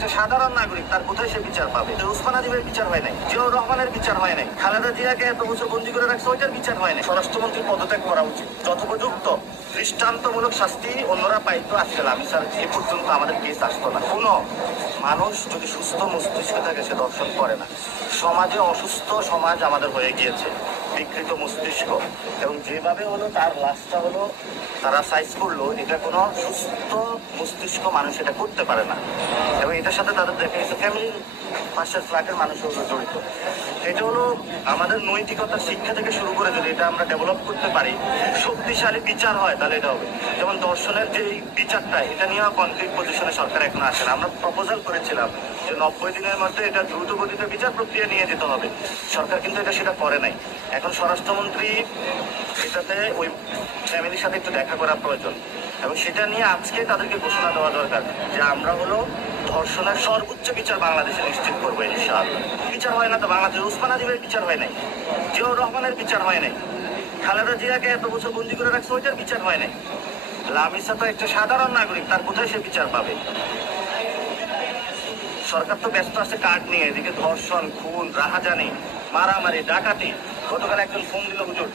একটা সাধারণ নাগরিক, তার কোথায় সে বিচার পাবে? উসমান আদিবের বিচার হয় নাই, জিয়াউর রহমানের বিচার হয় নাই, খালেদা জিয়াকে এত বছর বন্দী করে রাখছে, ওইটার বিচার হয় নাই। স্বরাষ্ট্রমন্ত্রী পদত্যাগ করা উচিত। যথোপযুক্ত দৃষ্টান্তমূলক শাস্তি অন্যরা পাইতো, আসছিল আমি স্যার এ পর্যন্ত আমাদের কেস আসতো না। কোনো মানুষ যদি সুস্থ মস্তিষ্ক থাকে সে দর্শন করে না। সমাজে অসুস্থ সমাজ আমাদের হয়ে গিয়েছে, বিকৃত মস্তিষ্ক, এবং যেভাবে হলো তার লাশটা হলো তারা সাইজ করলো, এটা কোনো সুস্থ মস্তিষ্ক মানুষ এটা করতে পারে না। এবং এটার সাথে তাদের দেখা গেছে ফ্যামিলির 5-6 লাখের মানুষ হলো জড়িত। এটা হলো আমাদের নৈতিকতার শিক্ষা থেকে শুরু করে যদি এটা আমরা ডেভেলপ করতে পারি, শক্তিশালী বিচার হয়, তাহলে এটা হবে। যেমন দর্শনের যে বিচারটা, এটা নিয়ে কনক্রিট পজিশনে সরকার এখন আসে না। আমরা প্রপোজাল করেছিলাম যে 90 দিনের মধ্যে এটা দ্রুত গতিতে বিচার প্রক্রিয়া নিয়ে যেতে হবে। সরকার কিন্তু এটা সেটা করে নাই। এখন স্বরাষ্ট্রমন্ত্রী এটাতে ওই ফ্যামিলির সাথে একটু দেখা করা প্রয়োজন, এবং সেটা নিয়ে আজকে তাদেরকে ঘোষণা দেওয়া দরকার যে আমরা হলো ধর্ষণের সর্বোচ্চ বিচার বাংলাদেশে নিশ্চিত করবো ইনশাআল্লাহ। বিচার হয় না তো বাংলাদেশে, উসমান আদিবের বিচার হয় নাই, জিয়াউর রহমানের বিচার হয় নাই, খালেদা জিয়াকে এত বছর বন্দী করে রাখছে, ওইটার বিচার হয় নাই। লামিসা তো একটা সাধারণ নাগরিক, তার কোথায় সে বিচার পাবে? সরকার তো ব্যস্ত আছে কার্ড নিয়ে, এদিকে ধর্ষণ, খুন, রাহাজানি, মারামারি, ডাকাতি। গতকাল একজন ফোন দিল, হুজুর